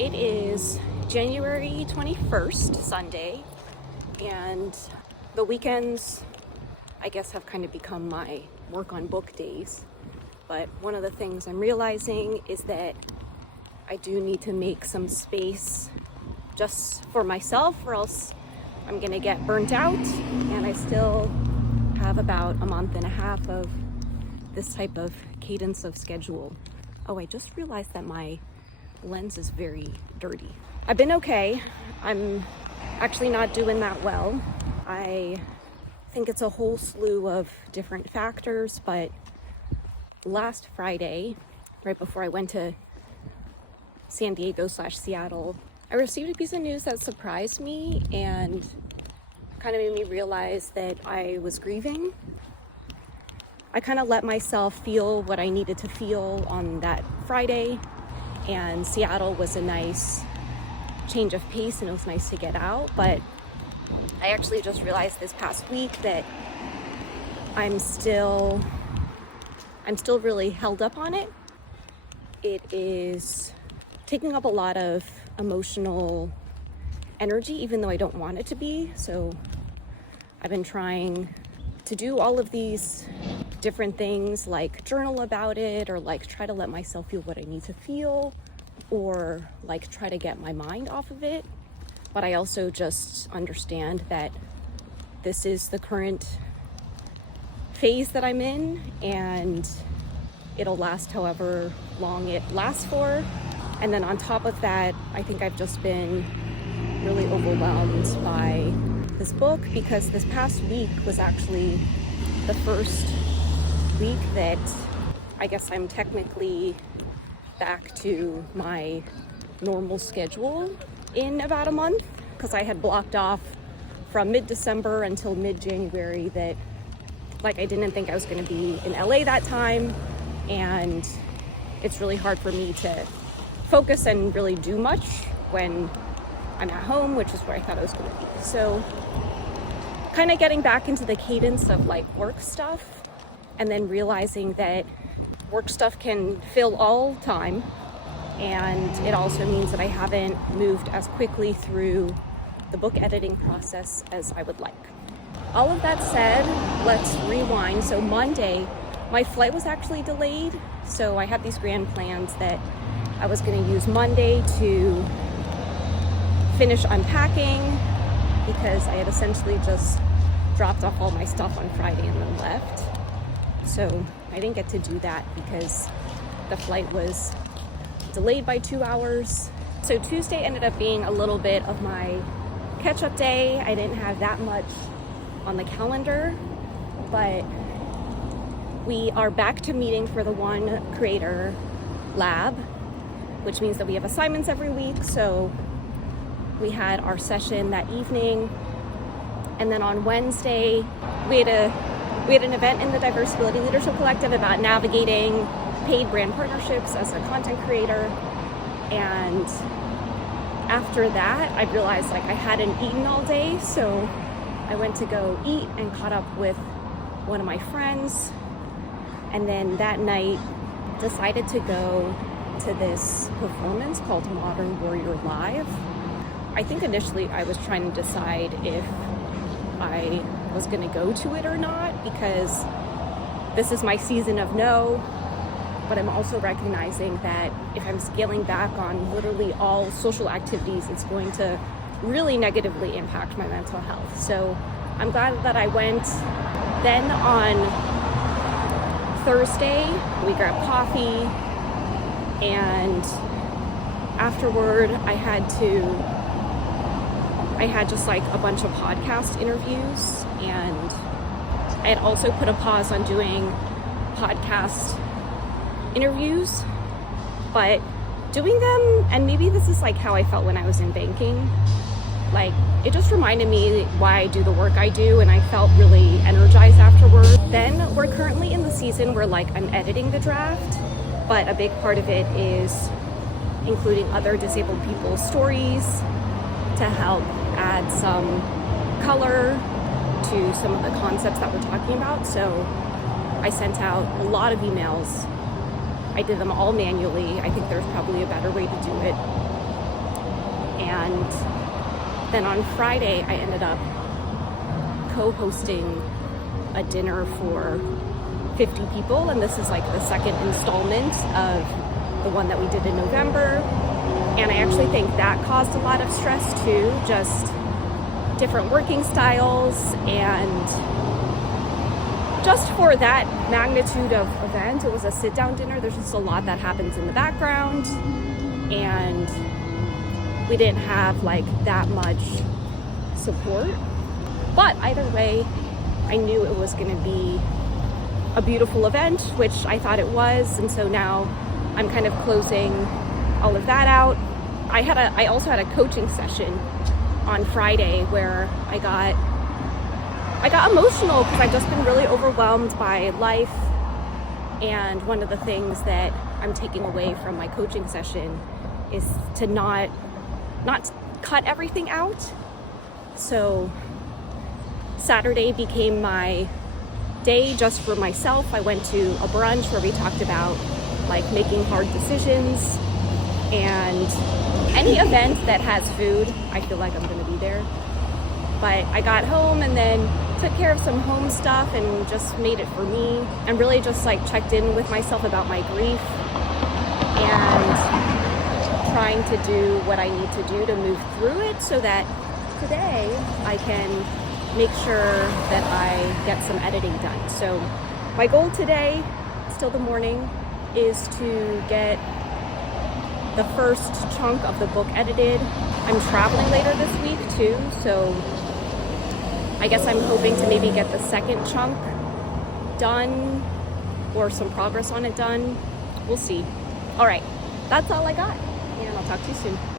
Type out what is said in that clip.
It is January 21st, Sunday, and the weekends, I guess, have kind of become my work on book days. But one of the things I'm realizing is that I do need to make some space just for myself, or else I'm gonna get burnt out. And I still have about a month and a half of this type of cadence of schedule. Oh, I just realized that my lens is very dirty. I've been okay. I'm actually not doing that well. I think it's a whole slew of different factors, but last Friday, right before I went to San Diego/Seattle, I received a piece of news that surprised me and kind of made me realize that I was grieving. I kind of let myself feel what I needed to feel on that Friday, and Seattle was a nice change of pace and it was nice to get out. But I actually just realized this past week that I'm still really held up on it. It is taking up a lot of emotional energy, even though I don't want it to be. So I've been trying to do all of these different things, like journal about it, or like try to let myself feel what I need to feel, or like try to get my mind off of it. But I also just understand that this is the current phase that I'm in, and it'll last however long it lasts for. And then on top of that, I think I've just been really overwhelmed by this book, because this past week was actually the first week that I guess I'm technically back to my normal schedule in about a month, because I had blocked off from mid-December until mid-January that I didn't think I was going to be in LA that time, and it's really hard for me to focus and really do much when I'm at home, which is where I thought I was going to be. So kind of getting back into the cadence of work stuff, and then realizing that work stuff can fill all time, and it also means that I haven't moved as quickly through the book editing process as I would like. All of that said, let's rewind. So Monday, my flight was actually delayed, so I had these grand plans that I was going to use Monday to finish unpacking, because I had essentially just dropped off all my stuff on Friday and then left. So I didn't get to do that because the flight was delayed by 2 hours. So Tuesday ended up being a little bit of my catch-up day. I didn't have that much on the calendar, but we are back to meeting for the One Creator Lab, which means that we have assignments every week. So we had our session that evening, and then on Wednesday we had an event in the Diversibility Leadership Collective about navigating paid brand partnerships as a content creator. And after that, I realized I hadn't eaten all day, so I went to go eat and caught up with one of my friends. And then that night decided to go to this performance called Modern Warrior Live. I think initially I was trying to decide if I was going to go to it or not, because this is my season of no, but I'm also recognizing that if I'm scaling back on literally all social activities, it's going to really negatively impact my mental health. So I'm glad that I went. Then on Thursday, we grabbed coffee, and afterward I had just a bunch of podcast interviews, and I had also put a pause on doing podcast interviews, but doing them, and maybe this is how I felt when I was in banking, it just reminded me why I do the work I do, and I felt really energized afterward. Then we're currently in the season where I'm editing the draft, but a big part of it is including other disabled people's stories to help add some color to some of the concepts that we're talking about. So I sent out a lot of emails. I did them all manually. I think there's probably a better way to do it. And then on Friday, I ended up co-hosting a dinner for 50 people, and this is like the second installment of the one that we did in November. And I actually think that caused a lot of stress too, just different working styles, and just for that magnitude of event, it was a sit-down dinner. There's just a lot that happens in the background, and we didn't have like that much support. But either way, I knew it was going to be a beautiful event, which I thought it was, and so now I'm kind of closing all of that out. I also had a coaching session on Friday where I got emotional because I've just been really overwhelmed by life, and one of the things that I'm taking away from my coaching session is to not cut everything out. So Saturday became my day just for myself. I went to a brunch where we talked about like making hard decisions, and any event that has food, I feel like I'm gonna be there. But I got home and then took care of some home stuff and just made it for me, and really just like checked in with myself about my grief and trying to do what I need to do to move through it so that today I can make sure that I get some editing done. So my goal today, still the morning, is to get the first chunk of the book edited. I'm traveling later this week too, so I guess I'm hoping to maybe get the second chunk done or some progress on it done. We'll see. All right, that's all I got, and I'll talk to you soon.